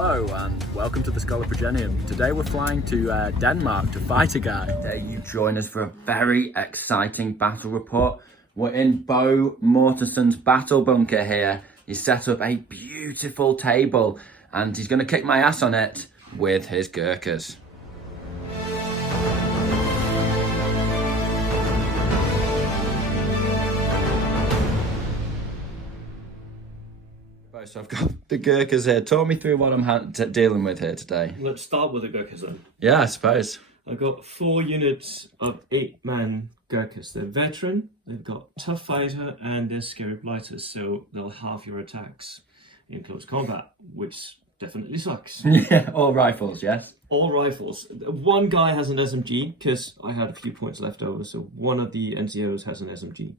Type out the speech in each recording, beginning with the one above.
Hello and welcome to the Schola Progenium. Today we're flying to Denmark to fight a guy. Today you join us for a very exciting battle report. We're in Bo Mortensen's battle bunker here. He's set up a beautiful table and he's going to kick my ass on it with his Gurkhas. So I've got the Gurkhas here. Talk me through what I'm dealing with here today. Let's start with the Gurkhas then. Yeah, I suppose. I've got 4 units of 8-man Gurkhas. They're veteran, they've got tough fighter, and they're scary blighters, so they'll halve your attacks in close combat, which definitely sucks. Yeah, all rifles, yes? All rifles. One guy has an SMG, because I had a few points left over, so one of the NCOs has an SMG.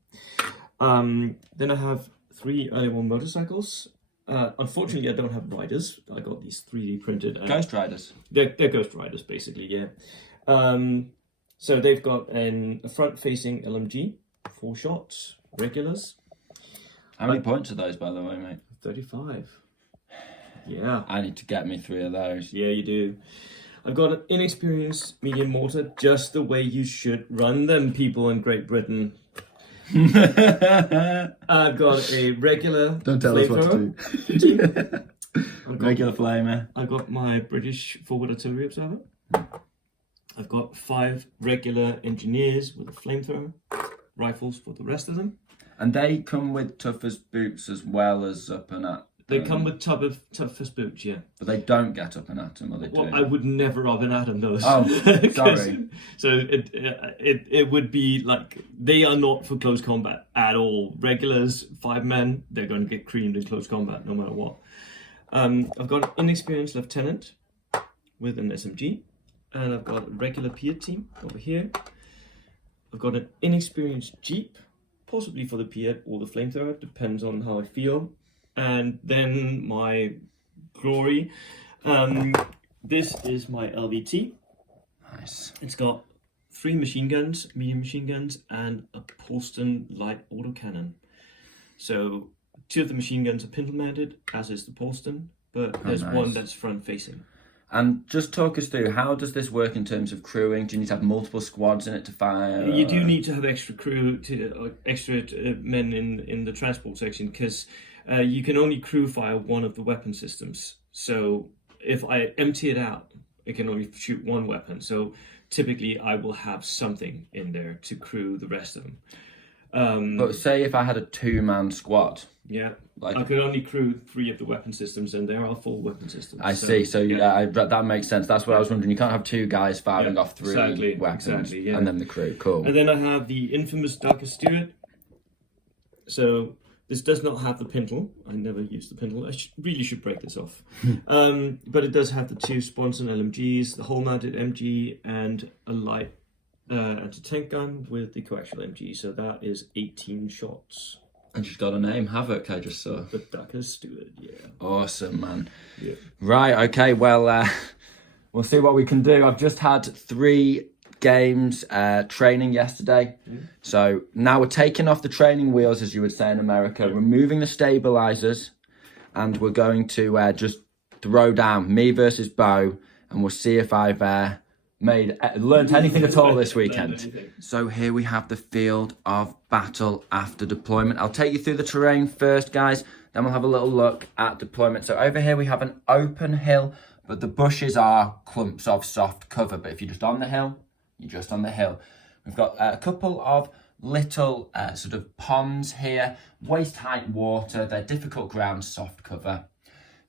Then I have 3 early war motorcycles. Unfortunately, I don't have riders. I got these 3D printed. Ghost Riders. They're Ghost Riders, basically, yeah. So they've got a front-facing LMG, 4 shots, regulars. How many points are those, by the way, mate? 35. Yeah. I need to get me 3 of those. Yeah, you do. I've got an inexperienced medium mortar, just the way you should run them, people in Great Britain. I've got a regular. Don't tell us what to do. Regular flamer. I've got my British forward artillery observer. I've got 5 regular engineers with a flamethrower, rifles for the rest of them. And they come with toughest boots as well as up and at. They come with toughest boots, yeah. But they don't get up and at them, or they do? Well, I would never have an atom those. Oh, sorry. So it would be like, they are not for close combat at all. Regulars, 5 men, they're going to get creamed in close combat no matter what. I've got an inexperienced lieutenant with an SMG, and I've got a regular Piat team over here. I've got an inexperienced Jeep, possibly for the Piat or the flamethrower, depends on how I feel. And then my glory. This is my LVT. Nice. It's got 3 machine guns, medium machine guns, and a Polston light autocannon. So 2 of the machine guns are pintle mounted, as is the Polston, but there's nice. one that's front facing. And just talk us through, how does this work in terms of crewing? Do you need to have multiple squads in it to fire? You do need to have extra crew, extra men in the transport section, because you can only crew fire one of the weapon systems. So if I empty it out, it can only shoot one weapon. So typically I will have something in there to crew the rest of them. But say if I had a 2-man squad. Yeah, like, I could only crew 3 of the weapon systems, and there are 4 weapon systems. I see. So yeah, that makes sense. That's what I was wondering. You can't have 2 guys firing off 3 weapons, and then the crew. Cool. And then I have the infamous Darkest Steward. So this does not have the pintle. I never use the pintle. I really should break this off. But it does have the 2 Sponson LMGs, the hole-mounted MG, and a light anti-tank gun with the coaxial MG. So that is 18 shots. And she's got a name, Havoc, I just saw. The Darkest Steward, yeah. Awesome, man. Yeah. Right, okay, well, we'll see what we can do. I've just had 3 games training yesterday. So now we're taking off the training wheels, as you would say in America, removing the stabilizers, and we're going to just throw down me versus Bo, and we'll see if I've learned anything at all this weekend. So here we have the field of battle after deployment. I'll take you through the terrain first, guys, then we'll have a little look at deployment. So over here we have an open hill, but the bushes are clumps of soft cover. But if you're just on the hill, you're just on the hill. We've got a couple of little sort of ponds here, waist-height water. They're difficult ground, soft cover.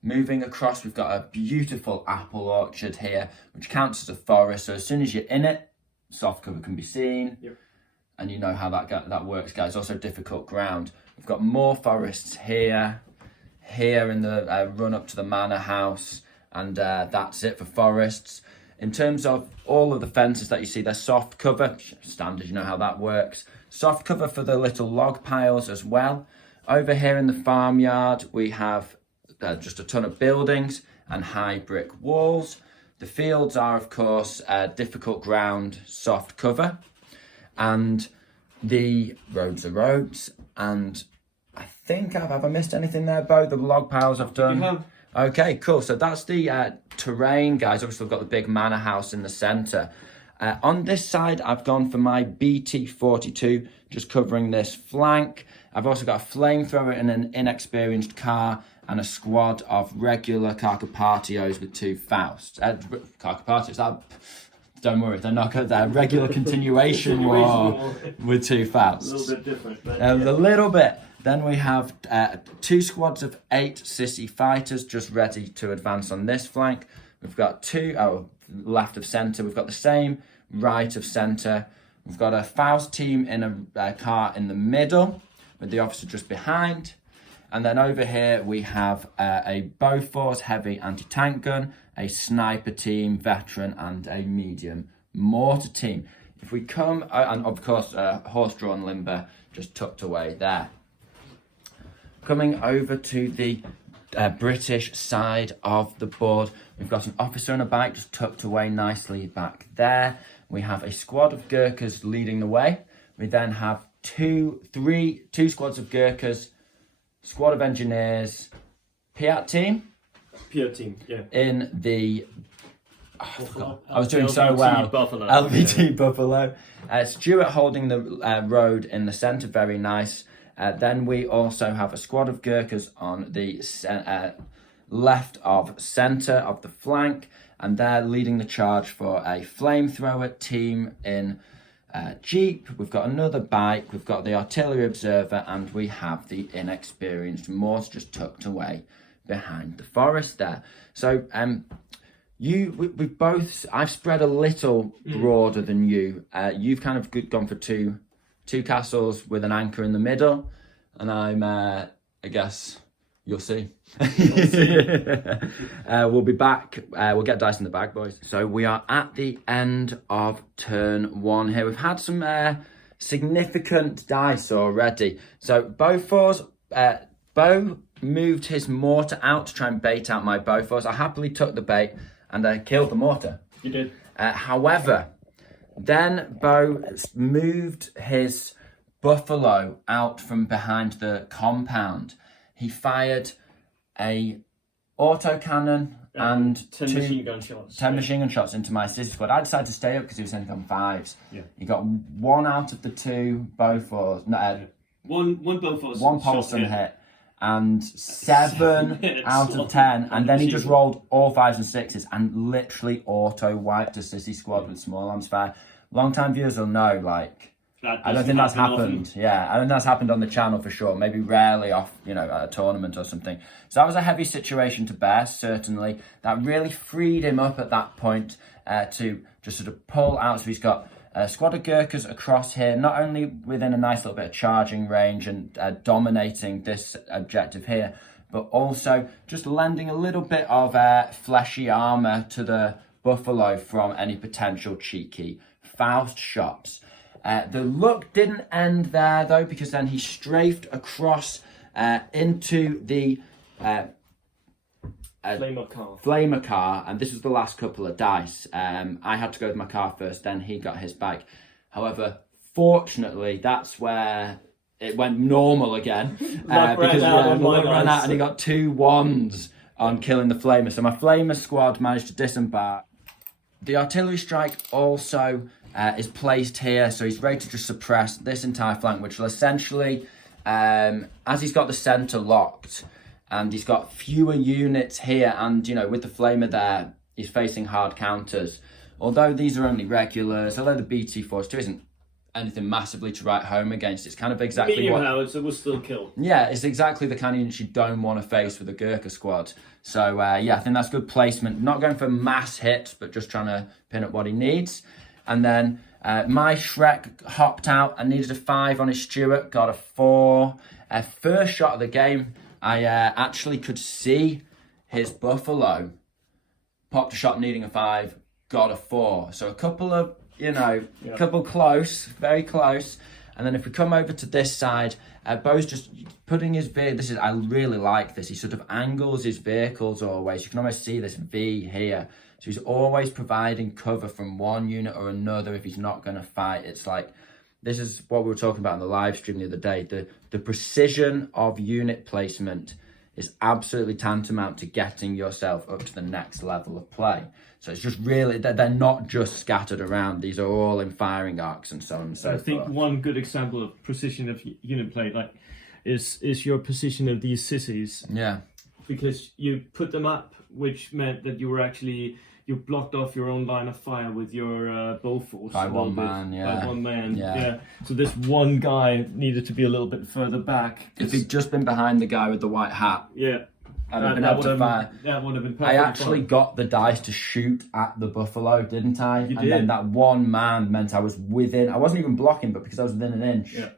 Moving across, we've got a beautiful apple orchard here, which counts as a forest. So as soon as you're in it, soft cover can be seen. Yep. And you know how that works, guys. Also difficult ground. We've got more forests here in the run up to the manor house. And that's it for forests. In terms of all of the fences that you see, they're soft cover. Standard, you know how that works. Soft cover for the little log piles as well. Over here in the farmyard, we have just a ton of buildings and high brick walls. The fields are, of course, difficult ground, soft cover. And the roads are roads. And I think have I missed anything there, Bo? The log piles I've done. Okay, cool. So that's the terrain, guys. Obviously, we've got the big manor house in the centre. On this side, I've gone for my BT-42, just covering this flank. I've also got a flamethrower in an inexperienced car and a squad of regular Carcapatios with 2 Fausts. Carcapatios, don't worry, they're not good. They're regular continuation war with 2 Fausts. A little bit different. But A little bit. Then we have 2 squads of 8 sissy fighters just ready to advance on this flank. We've got 2 left of centre. We've got the same right of centre. We've got a Faust team in a car in the middle with the officer just behind. And then over here we have a Bofors heavy anti-tank gun, a sniper team, veteran, and a medium mortar team. If we come, and of course horse-drawn limber just tucked away there. Coming over to the British side of the board, we've got an officer on a bike just tucked away nicely back there. We have a squad of Gurkhas leading the way. We then have two squads of Gurkhas, squad of engineers, Piat team. Piat team, yeah. In the, I was doing LBT so well. Buffalo. LBT Buffalo. Stuart holding the road in the centre, very nice. Then we also have a squad of Gurkhas on the left of centre of the flank, and they're leading the charge for a flamethrower team in Jeep. We've got another bike, we've got the artillery observer, and we have the inexperienced mortar just tucked away behind the forest there. So we've both, I've spread a little broader than you. You've kind of gone for two castles with an anchor in the middle, and I'm I guess you'll see. We'll be back. We'll get dice in the bag, boys. So we are at the end of turn 1 here. We've had some significant dice already. So Bofors, Bo moved his mortar out to try and bait out my Bofors. I happily took the bait and I killed the mortar. You did. However, then Bo moved his buffalo out from behind the compound. He fired a autocannon and 10 machine gun shots. 10 machine gun shots into my sissy squad. I decided to stay up because he was sending on 5s. Yeah. He got 1 out of the 2 Bofors. No, one Bofors. one Paulson hit. And 7 out of 10, and then he just rolled all 5s and 6s and literally auto wiped a sissy squad with small arms fire. Long time viewers will know, like, I don't think that's happened. Often. Yeah, I don't think that's happened on the channel for sure. Maybe rarely off, at a tournament or something. So that was a heavy situation to bear, certainly. That really freed him up at that point to just sort of pull out. So he's got a squad of Gurkhas across here, not only within a nice little bit of charging range and dominating this objective here, but also just lending a little bit of fleshy armour to the buffalo from any potential cheeky Faust shots. The luck didn't end there though, because then he strafed across into the Flamer car, and this was the last couple of dice. I had to go with my car first, then he got his bike. However, fortunately, that's where it went normal again. Because luck ran out and he got 2 1s on killing the Flamer. So my Flamer squad managed to disembark. The artillery strike also is placed here, so he's ready to just suppress this entire flank, which will essentially, as he's got the centre locked, and he's got fewer units here, and with the Flamer there, he's facing hard counters. Although these are only regulars, although the BT-42 isn't anything massively to write home against, it's kind of exactly medium howitzer will still kill. Yeah, it's exactly the kind of units you don't want to face with a Gurkha squad. So yeah, I think that's good placement. Not going for mass hits, but just trying to pin up what he needs. And then my Shrek hopped out and needed a 5 on his Stuart, got a 4. First shot of the game, I actually could see his buffalo. Popped a shot needing a 5, got a 4. So a couple of, couple close, very close. And then if we come over to this side, Bo's just putting his vehicle, I really like this. He sort of angles his vehicles always. You can almost see this V here. So he's always providing cover from one unit or another if he's not going to fight. It's like, this is what we were talking about in the live stream the other day. The precision of unit placement is absolutely tantamount to getting yourself up to the next level of play. So it's just really, they're not just scattered around. These are all in firing arcs and so on and so forth. I think one good example of precision of unit play, like, is your position of these sissies. Yeah. Because you put them up, which meant that you blocked off your own line of fire with your bow force. By one man, yeah. By one man, Yeah. yeah. So this one guy needed to be a little bit further back. If he'd just been behind the guy with the white hat, Yeah. I'd have been able to fire. That would have been perfect. I actually got the dice to shoot at the buffalo, didn't I? You and did. then that one man meant I was within, I wasn't even blocking, but because I was within an inch, Yeah.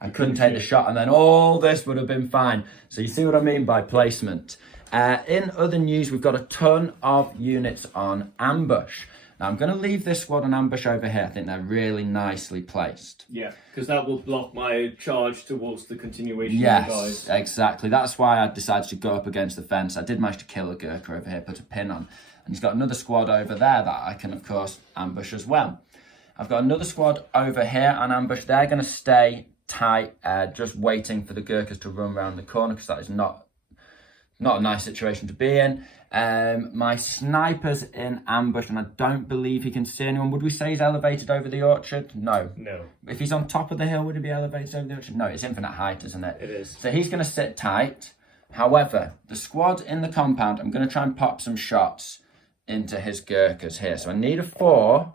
I couldn't take the shot, and then all this would have been fine. So you see what I mean by placement. In other news, we've got a ton of units on ambush. Now I'm going to leave this squad on ambush over here. I think they're really nicely placed. Yeah, because that will block my charge towards the continuation Yes, of the guys. exactly. That's why I decided to go up against the fence. I did manage to kill a Gurkha over here, put a pin on. And he's got another squad over there that I can, of course, ambush as well. I've got another squad over here on ambush. They're going to stay tight, just waiting for the Gurkhas to run around the corner, because that is not a nice situation to be in. My sniper's in ambush, and I don't believe he can see anyone. Would we say he's elevated over the orchard? No. No. If he's on top of the hill, would he be elevated over the orchard? No, it's infinite height, isn't it? It is. So he's going to sit tight. However, the squad in the compound, I'm going to try and pop some shots into his Gurkhas here. So I need a 4.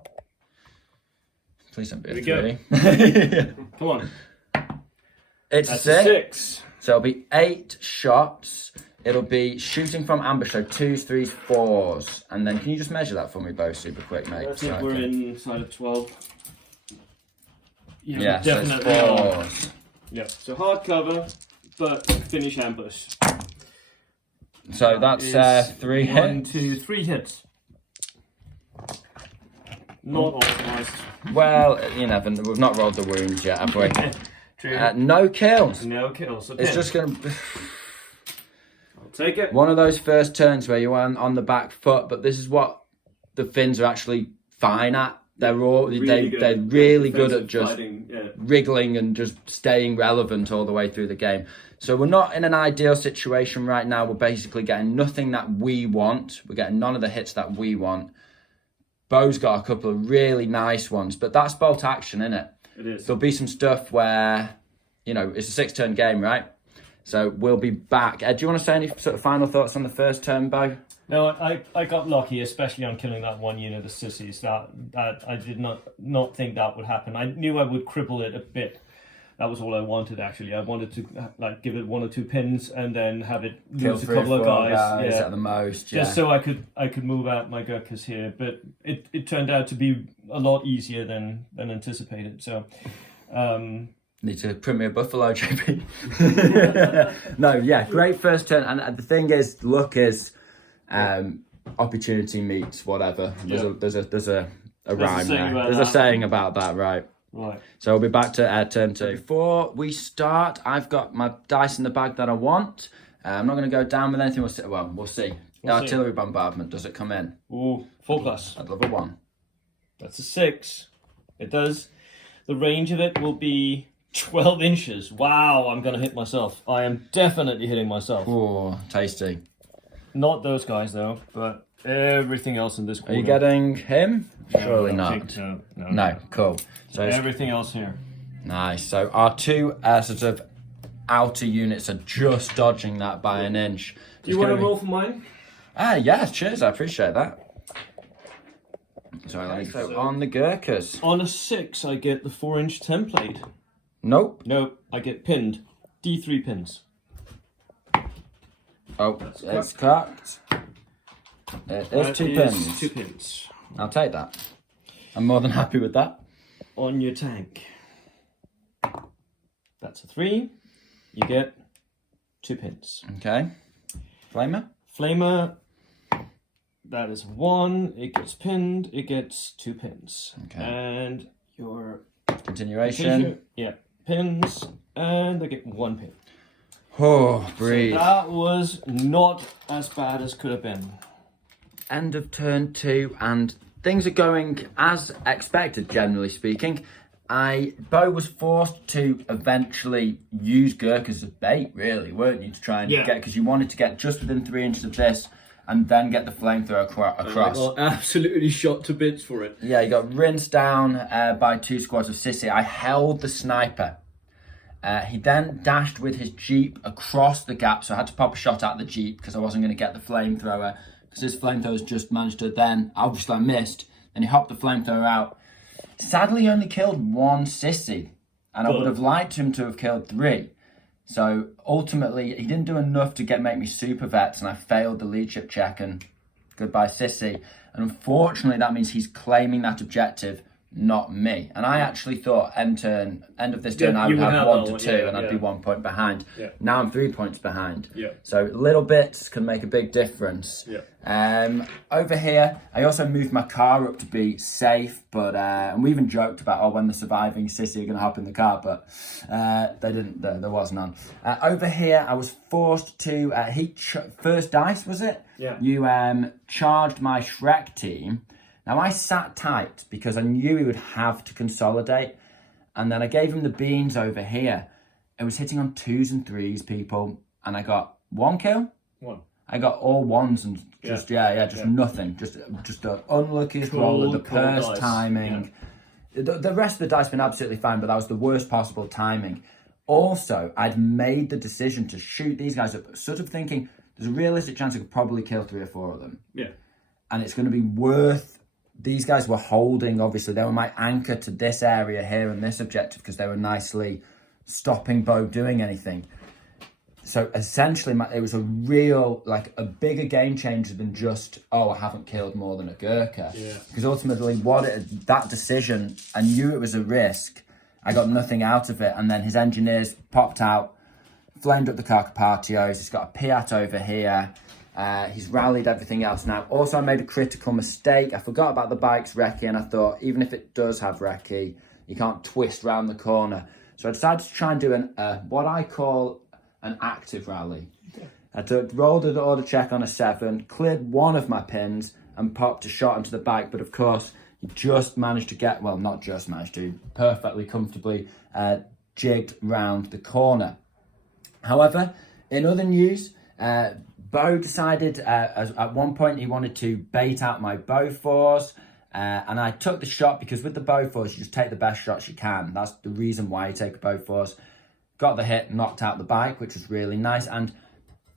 Please don't be a 3. Come on. It's That's a a 6. 6. So it'll be 8 shots. It'll be shooting from ambush, so 2s, 3s, 4s. And then can you just measure that for me, Bo, super quick, mate? I think we're inside of 12. Yeah, so it's definitely are. 4s. Yeah, so hard cover, but finish ambush. So that's 3 hits. 1, 2, 3 hits. Not optimized. Well, you never know. We've not rolled the wounds yet, have we? True. No kills. No kills. So It's 10. just going to... I'll take it. One of those first turns where you're on the back foot, but this is what the Finns are actually fine at. They're really good at just fighting, yeah. wriggling and just staying relevant all the way through the game. So we're not in an ideal situation right now. We're basically getting nothing that we want. We're getting none of the hits that we want. Bo's got a couple of really nice ones, but that's bolt action, isn't it? It is. There'll be some stuff where, you know, it's a 6-turn game, right? So we'll be back. Do you want to say any sort of final thoughts on the first turn, Bo? No, I got lucky, especially on killing that one unit of sissies. That I did not think that would happen. I knew I would cripple it a bit. That was all I wanted, actually. I wanted to give it 1 or 2 pins and then have it Kill lose a 3 or couple 4 of guys. at the most, yeah. Just so I could move out my Gurkhas here. But it turned out to be a lot easier than anticipated. So Need to print me a buffalo, JP. No, yeah, great first turn. And the thing is, luck is opportunity meets whatever. There's a rhyme there. There's a saying about that, right? Right. So we'll be back to turn 2. Before we start, I've got my dice in the bag that I want. I'm not going to go down with anything. We'll see. Artillery bombardment, does it come in? Ooh, 4+. I'd love a 1. That's a 6. It does. The range of it will be 12 inches. Wow, I'm going to hit myself. I am definitely hitting myself. Oh, tasty. Not those guys, though, but everything else in this corner. Are you getting him? Surely not. No, cool. So everything else here. Nice. So our 2 sort of outer units are just dodging that by an inch. Do you want to roll for mine? Yeah, cheers. I appreciate that. So let me go on the Gurkhas. On a 6, I get the 4-inch template. Nope. No, I get pinned. D3 pins. Oh, it's cocked. It's 2 pins. 2 pins. I'll take that. I'm more than happy with that. On your tank. That's a 3. You get 2 pins. Okay. Flamer? Flamer, that is 1. It gets pinned. It gets 2 pins. Okay. And your Continuation. Yeah, pins, and they get 1 pin. Oh, breathe. So that was not as bad as could have been. End of turn 2, and things are going as expected, generally speaking. Bo was forced to eventually use Gurkhas as bait, really, weren't you, to try and get, because you wanted to get just within 3 inches of this and then get the flamethrower across. I got absolutely shot to bits for it. Yeah, you got rinsed down by 2 squads of Sissy. I held the sniper. He then dashed with his Jeep across the gap, so I had to pop a shot at the Jeep because I wasn't going to get the flamethrower, because his flamethrower's just managed to then, obviously I missed, and he hopped the flamethrower out. Sadly, he only killed 1 Sissy, and I would have liked him to have killed 3. So ultimately, he didn't do enough to make me super vets, and I failed the leadership check, and goodbye Sissy. And unfortunately, that means he's claiming that objective, not me. And I actually thought end of this turn I would have 1 to 2 and I'd be 1 point behind. Now I'm 3 points behind. So little bits can make a big difference. Over here, I also moved my car up to be safe, but and we even joked about when the surviving Sissy are going to hop in the car, but they didn't. There was none. Over here, I was forced to first dice, was it? You charged my Shrek team. Now, I sat tight because I knew he would have to consolidate. And then I gave him the beans over here. It was hitting on 2s and 3s, people. And I got 1 kill. 1. I got all 1s and just nothing. Just the unluckiest roll of the purse timing. The rest of the dice been absolutely fine, but that was the worst possible timing. Also, I'd made the decision to shoot these guys up, sort of thinking there's a realistic chance I could probably kill 3 or 4 of them. And it's going to be worth... These guys were holding, obviously, they were my anchor to this area here and this objective because they were nicely stopping Bo doing anything. So essentially, it was a real, like a bigger game changer than just, I haven't killed more than a Gurkha. Because ultimately, that decision, I knew it was a risk. I got nothing out of it. And then his engineers popped out, flamed up the Carcarpatios. He's got a Piat over here. He's rallied everything else now. Also, I made a critical mistake. I forgot about the bike's recce, and I thought, even if it does have recce, you can't twist round the corner. So I decided to try and do what I call an active rally. I rolled an order check on a 7, cleared 1 of my pins, and popped a shot into the bike. But of course, he just managed to get, well, not just managed to, perfectly comfortably jigged round the corner. However, in other news, Bo decided at one point he wanted to bait out my Bofors, and I took the shot because with the Bofors you just take the best shots you can. That's the reason why you take a Bofors. Got the hit, knocked out the bike, which was really nice, and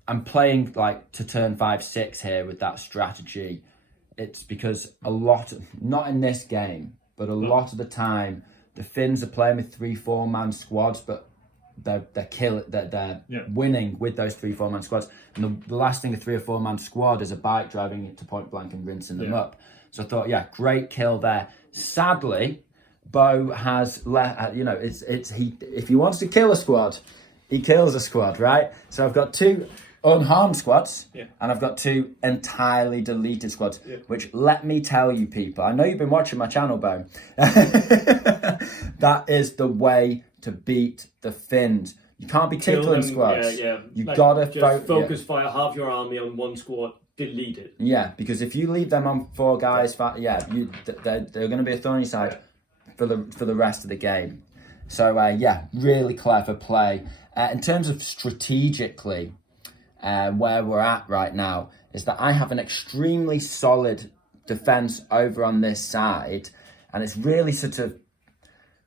I'm playing like to turn 5-6 here with that strategy. It's because not in this game, but a lot of the time the Finns are playing with 3-4 man squads, but they're winning with those 3-4 man squads, and the last thing a 3 or 4 man squad is a bike driving it to point blank and rinsing them up. So I thought, great kill there. Sadly, Bo has if he wants to kill a squad, he kills a squad, right? So I've got 2 unharmed squads, and I've got 2 entirely deleted squads, which, let me tell you people, I know you've been watching my channel, Bo, that is the way to beat the Finns. You can't be tickling squads. You gotta focus fire half your army on 1 squad, delete it. Yeah, because if you leave them on 4 guys, they're going to be a thorny side for the rest of the game. So really clever play. In terms of strategically, where we're at right now is that I have an extremely solid defense over on this side, and it's really sort of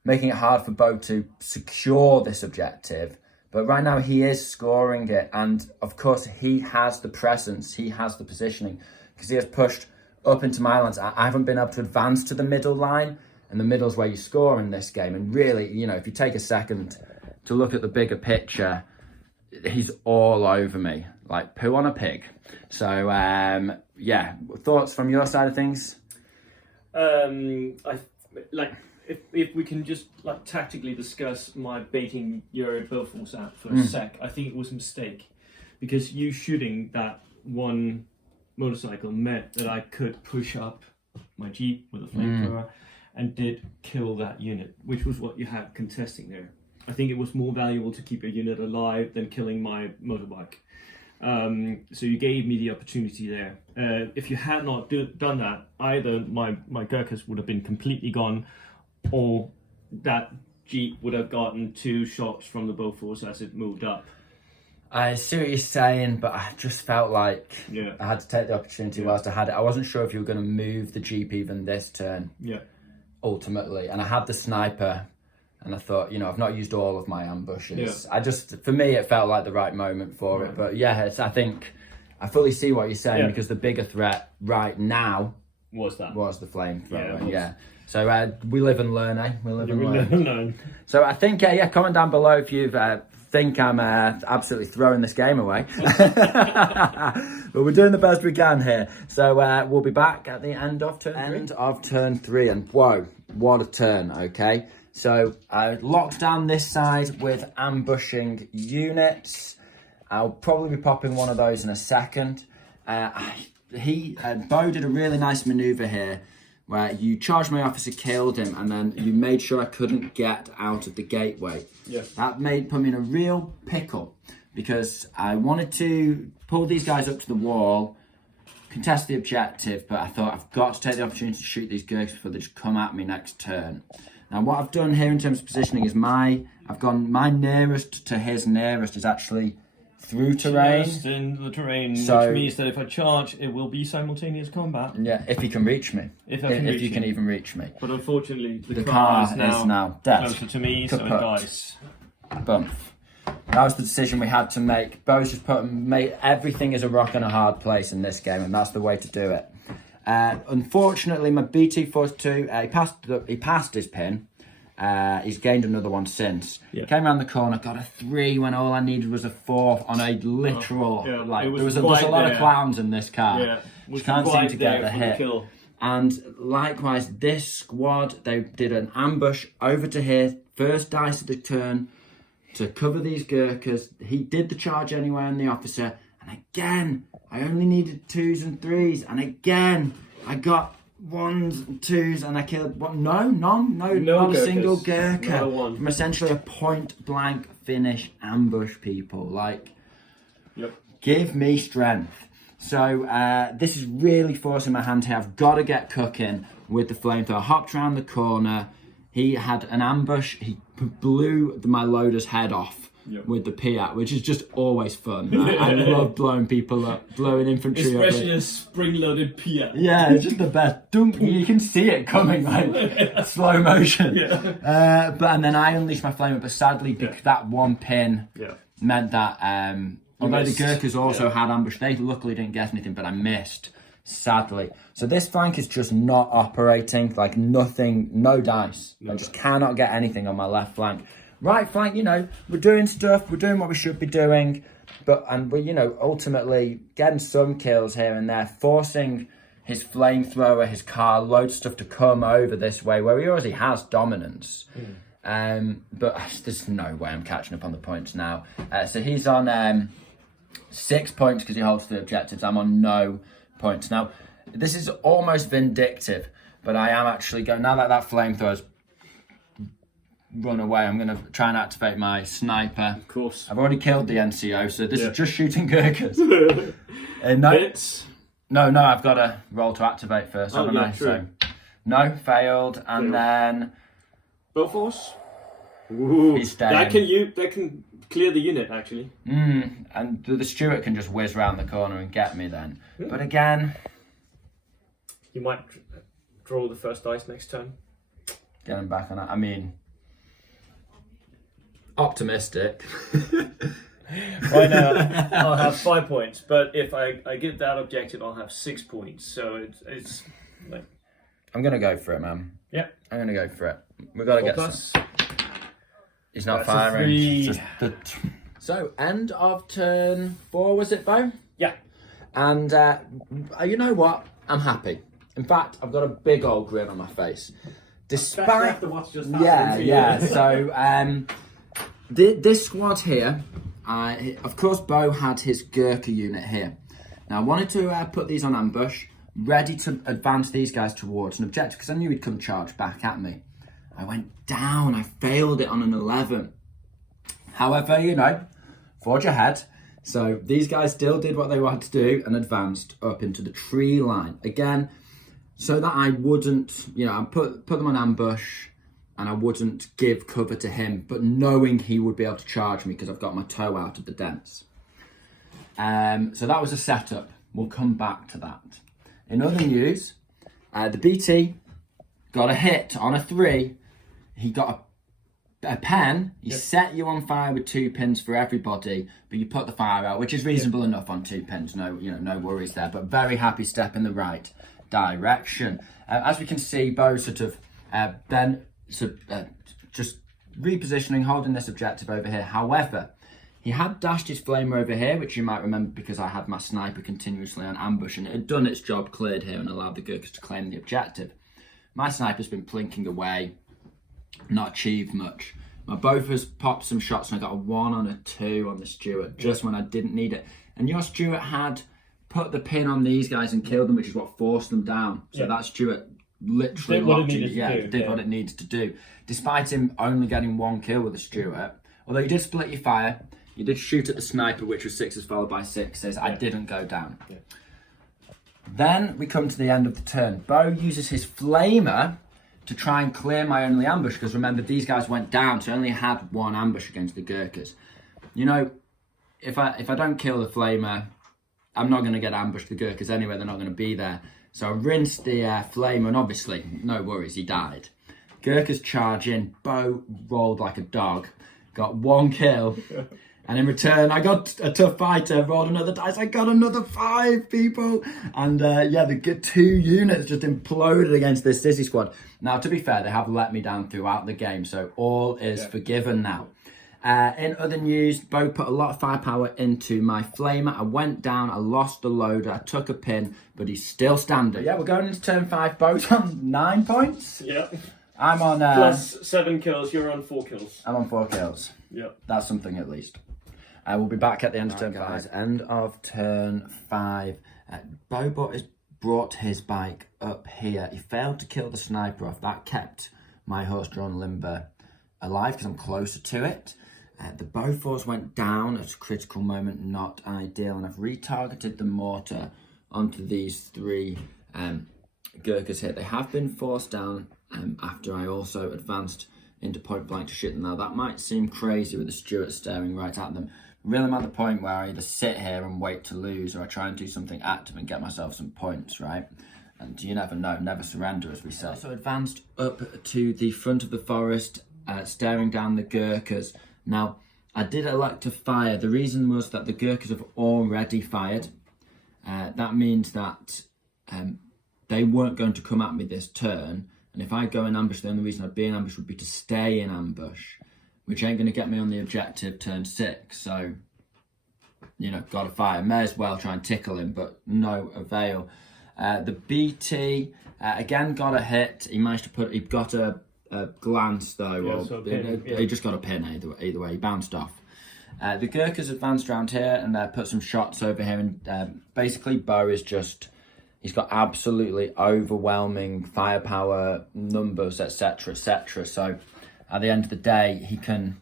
making it hard for Bo to secure this objective. But right now he is scoring it, and of course he has the presence, he has the positioning, because he has pushed up into my lines. I haven't been able to advance to the middle line, and the middle's where you score in this game. And really, if you take a second to look at the bigger picture, he's all over me, like poo on a pig. So thoughts from your side of things? If we can just tactically discuss my baiting your Bofors out for a sec, I think it was a mistake, because you shooting that 1 motorcycle meant that I could push up my Jeep with a flamethrower and did kill that unit, which was what you had contesting there. I think it was more valuable to keep a unit alive than killing my motorbike. So you gave me the opportunity there. If you had not done that, either my Gurkhas would have been completely gone, or that Jeep would have gotten 2 shots from the Bofors as it moved up. I see what you're saying, but I just felt like I had to take the opportunity whilst I had it. I wasn't sure if you were going to move the Jeep even this turn. Yeah. Ultimately, and I had the sniper, and I thought, I've not used all of my ambushes. Yeah. For me, it felt like the right moment for it. But yeah, I think I fully see what you're saying because the bigger threat right now was the flamethrower. Yeah. So we live and learn, eh? We live and learn. So I think, comment down below if you think I'm absolutely throwing this game away. But we're doing the best we can here. So we'll be back at the end of turn 3. And whoa, what a turn, okay? So I locked down this side with ambushing units. I'll probably be popping one of those in a second. Bo did a really nice maneuver here where you charged my officer, killed him, and then you made sure I couldn't get out of the gateway. Yeah. That put me in a real pickle because I wanted to pull these guys up to the wall, contest the objective, but I thought I've got to take the opportunity to shoot these Gurkhas before they just come at me next turn. Now what I've done here in terms of positioning is my nearest to his nearest is actually through terrain. Just in the terrain, So- which means that if I charge, it will be simultaneous combat. Yeah, if he can reach me. If you can even reach me. But unfortunately, the car car is now dead. closer to me, so it Kaput. dies. Bump. That was the decision we had to make. Bo's just made everything is a rock and a hard place in this game, and that's the way to do it. Unfortunately, my BT-42, he passed his pin. He's gained another one since. Yeah. Came around the corner, got a 3 when all I needed was a 4 on a literal. Yeah, there's a lot of clowns in this car. Yeah, Which can't seem to get the for hit. kill. And likewise, this squad, they did an ambush over to here, first dice of the turn to cover these Gurkhas. He did the charge anyway on the officer, and again, I only needed 2s and 3s, and again, I got 1s and 2s, and I killed not a single Gurkha from essentially a point blank finish ambush. People give me strength. So this is really forcing my hand here. I've got to get cooking with the flamethrower. I hopped around the corner. He had an ambush. He blew my loader's head off with the Piat, which is just always fun. I love blowing people up, blowing infantry up. Especially a spring-loaded Piat. Yeah, it's just the best. You can see it coming like slow motion. Yeah. And then I unleashed my flamer, but sadly, because that one pin meant that although the Gurkhas also had ambush, they luckily didn't get anything, but I missed, sadly. So this flank is just not operating, like nothing, no dice. I just cannot get anything on my left flank. Right flank, we're doing stuff, we're doing what we should be doing, and we're, ultimately getting some kills here and there, forcing his flamethrower, his car, loads of stuff to come over this way, where he already has dominance. But there's no way I'm catching up on the points now. So he's on 6 points because he holds the objectives. I'm on no points. Now, this is almost vindictive, but I am actually going, now that flamethrower's run away, I'm going to try and activate my sniper. Of course. I've already killed the NCO, so this is just shooting Gurkhas. No, I've got to roll to activate first, haven't I? True. So, no, failed, and then... Bofors? Ooh, he's staying. That can clear the unit, actually. And the Stuart can just whiz round the corner and get me then. But again... You might draw the first dice next turn. Get him back on that. I mean... Optimistic. Right now, I'll have 5 points, but if I get that objective, I'll have 6 points. So it's like... I'm going to go for it, man. Yeah. I'm going to go for it. We've got to get plus. some... He's not That's firing. So, end of turn 4, was it, Bo? Yeah. And you know what? I'm happy. In fact, I've got a big old grin on my face. Despite... After what's just happened. Yeah. So, this squad here, of course, Bo had his Gurkha unit here. Now, I wanted to put these on ambush, ready to advance these guys towards an objective, because I knew he'd come charge back at me. I went down, I failed it on an 11. However, forge ahead. So these guys still did what they wanted to do and advanced up into the tree line. Again, so that I wouldn't, I put them on ambush, and I wouldn't give cover to him, but knowing he would be able to charge me because I've got my toe out of the dents. So that was a setup. We'll come back to that. In other news, the BT got a hit on a 3. He got a pen. He set you on fire with 2 pins for everybody, but you put the fire out, which is reasonable enough on 2 pins. No, no worries there. But very happy step in the right direction. As we can see, Bo sort of just repositioning, holding this objective over here. However, he had dashed his flamer over here, which you might remember because I had my sniper continuously on ambush, and it had done its job, cleared here, and allowed the Gurkhas to claim the objective. My sniper's been plinking away, not achieved much. My bow has popped some shots, and I got a 1 on a 2 on the Stuart, just when I didn't need it. And your Stuart had put the pin on these guys and killed them, which is what forced them down. So that Stuart literally did what it needed to do. Despite him only getting 1 kill with the Stuart, although you did split your fire, you did shoot at the sniper, which was 6s followed by 6s. I didn't go down. Then we come to the end of the turn. Bo uses his flamer to try and clear my only ambush, because remember, these guys went down, so I only had 1 ambush against the Gurkhas. You know, if I don't kill the flamer, I'm not going to get ambushed. The Gurkhas anyway, they're not going to be there. So I rinsed the flamer, and obviously, no worries, he died. Gurkhas charge in. Bo rolled like a dog, got 1 kill. And in return, I got a tough fighter, rolled another dice. I got another 5, people. And the 2 units just imploded against this Sissy squad. Now, to be fair, they have let me down throughout the game, so all is forgiven now. In other news, Bo put a lot of firepower into my flamer. I went down, I lost the loader, I took a pin, but he's still standing. Yeah, we're going into turn 5. Bo's on 9 points. Yeah. I'm on... Plus 7 kills, you're on 4 kills. I'm on 4 kills. Yeah. That's something at least. We'll be back at the end of turn 5. End of turn 5. Bo has brought his bike up here. He failed to kill the sniper off. That kept my horse-drawn limber alive because I'm closer to it. The Bofors went down at a critical moment, not ideal. And I've retargeted the mortar onto these 3 Gurkhas here. They have been forced down after I also advanced into point blank to shoot them. Now, that might seem crazy with the Stuart staring right at them. Really, I'm at the point where I either sit here and wait to lose, or I try and do something active and get myself some points, right? And you never know, never surrender, as we say. So advanced up to the front of the forest, staring down the Gurkhas. Now, I did elect to fire. The reason was that the Gurkhas have already fired. That means that they weren't going to come at me this turn. And if I go in ambush, the only reason I'd be in ambush would be to stay in ambush, which ain't going to get me on the objective turn 6. So, got to fire. May as well try and tickle him, but no avail. The BT, again, got a hit. He managed to he got a glance, though. He just got a pin either way. He bounced off. The Gurkhas advanced around here and put some shots over here. And basically, Bo is just... He's got absolutely overwhelming firepower, numbers, etc., etc. So at the end of the day, he can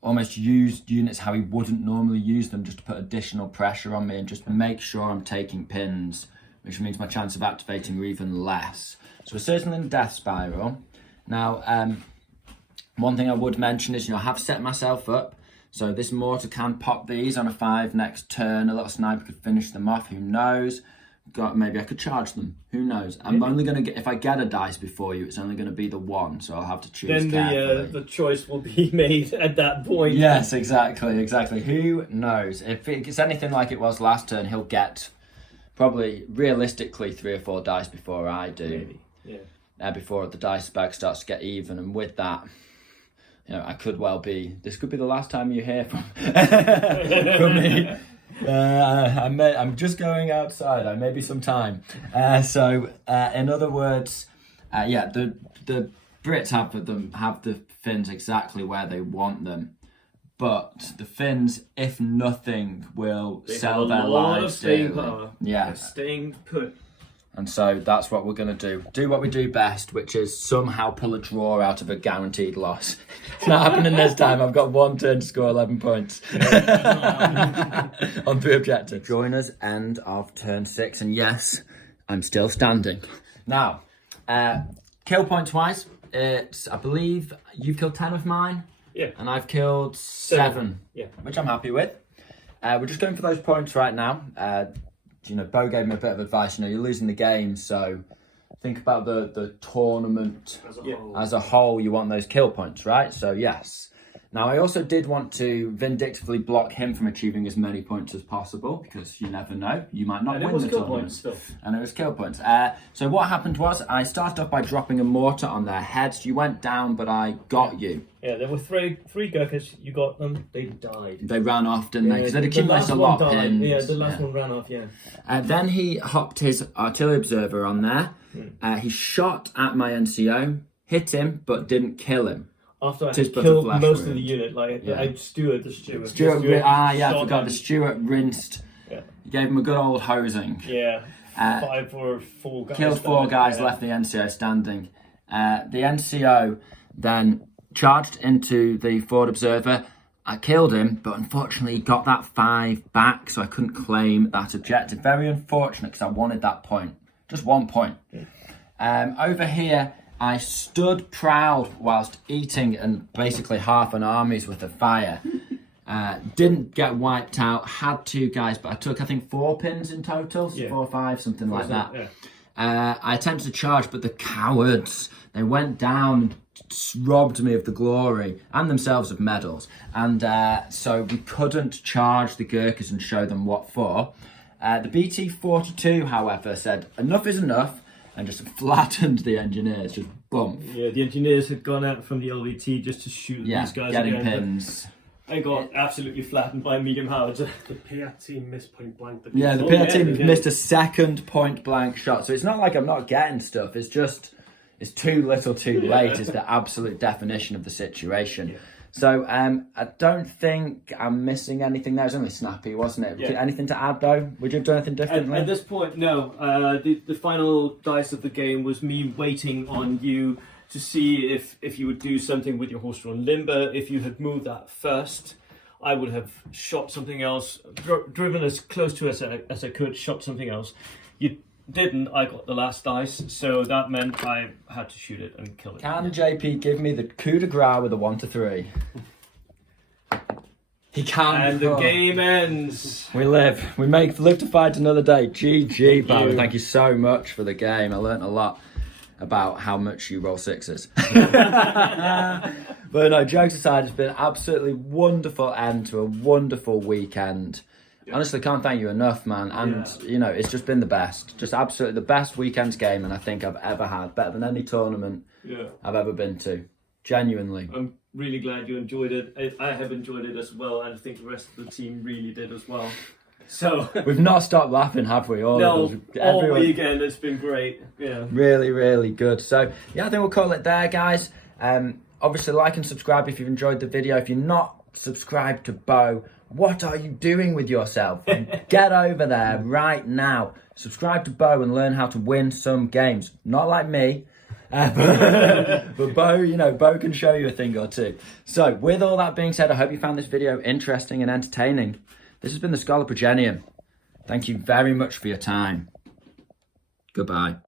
almost use units how he wouldn't normally use them, just to put additional pressure on me and just make sure I'm taking pins, which means my chance of activating are even less. So we're certainly in death spiral. Now, one thing I would mention is, I have set myself up. So this mortar can pop these on a 5 next turn. A little sniper could finish them off, who knows? Maybe I could charge them. Who knows? I'm only going to get... If I get a dice before you, it's only going to be the 1, so I'll have to choose then carefully. The choice will be made at that point. Yes, exactly. Who knows? If it's anything like it was last turn, he'll get probably, realistically, 3 or 4 dice before I do. Maybe, yeah. Before the dice bag starts to get even, and with that... I could well be... This could be the last time you hear from me. I'm just going outside. I may be some time. In other words, the Brits have the Finns exactly where they want them, but the Finns, if nothing, will sell their lives. Yeah, they're staying put. And so that's what we're going to do. Do what we do best, which is somehow pull a draw out of a guaranteed loss. It's not happening this time. I've got 1 turn to score 11 points. On 3 objectives. Join us end of turn 6. And yes, I'm still standing. Now, kill points wise, it's, I believe, you've killed 10 of mine. Yeah. And I've killed 7. Yeah. Which I'm happy with. We're just going for those points right now. Bo gave me a bit of advice. You're losing the game, so think about the tournament as a whole. You want those kill points, right? So yes. Now I also did want to vindictively block him from achieving as many points as possible, because you never know, you might not win the tournament. And it was kill points. So what happened was I started off by dropping a mortar on their heads. You went down, but I got you. Yeah, there were three Gurkhas. You got them. They died. They ran off, didn't they? Because they'd accumulated a lot of pins. Yeah, the last one ran off. Yeah. Then he hopped his artillery observer on there. He shot at my NCO, hit him, but didn't kill him. After I killed most of the unit, I Stuart. I forgot. The Stuart rinsed. Yeah. He gave him a good old hosing. Yeah. 5 or 4 guys. Killed 4 guys, left the NCO standing. The NCO then charged into the forward observer. I killed him, but unfortunately got that 5 back, so I couldn't claim that objective. Very unfortunate, because I wanted that point. Just 1 point. Over here, I stood proud whilst eating and basically half an army's worth of fire. Didn't get wiped out, had 2 guys, but I took, I think, 4 pins in total, 4 or 5, something like that. Yeah. I attempted to charge, but the cowards, they went down and robbed me of the glory and themselves of medals. And so we couldn't charge the Gurkhas and show them what for. The BT-42, however, said enough is enough, and just flattened the engineers, just bump. Yeah, the engineers had gone out from the LVT just to shoot these guys getting again, pins. I got absolutely flattened by medium howitzer. The PR team missed point blank. The PR team missed a second point blank shot. So it's not like I'm not getting stuff. It's just, it's too little too late is the absolute definition of the situation. Yeah. So I don't think I'm missing anything there. It was only snappy, wasn't it? Yeah. Anything to add though? Would you have done anything differently? At this point, no. The final dice of the game was me waiting on you to see if you would do something with your horse drawn limber. If you had moved that first, I would have shot something else, driven as close to as I could, shot something else. You didn't. I got the last dice, so that meant I had to shoot it and kill it. Can JP give me the coup de grace with a 1 to 3? He can. And the game ends. We live. We live to fight another day. GG, Barry. Thank you so much for the game. I learnt a lot about how much you roll 6s. But no, jokes aside, it's been an absolutely wonderful end to a wonderful weekend. Honestly, can't thank you enough, man. And, it's just been the best. Just absolutely the best weekend's game, and I think I've ever had. Better than any tournament I've ever been to. Genuinely. I'm really glad you enjoyed it. I have enjoyed it as well, and I think the rest of the team really did as well. So we've not stopped laughing, have we? All weekend. It's been great. Yeah. Really, really good. So, I think we'll call it there, guys. Obviously, like and subscribe if you've enjoyed the video. If you're not subscribed to Bo, what are you doing with yourself? Get over there right now. Subscribe to Bo and learn how to win some games. Not like me. But Bo, Bo can show you a thing or two. So, with all that being said, I hope you found this video interesting and entertaining. This has been the Schola Progenium. Thank you very much for your time. Goodbye.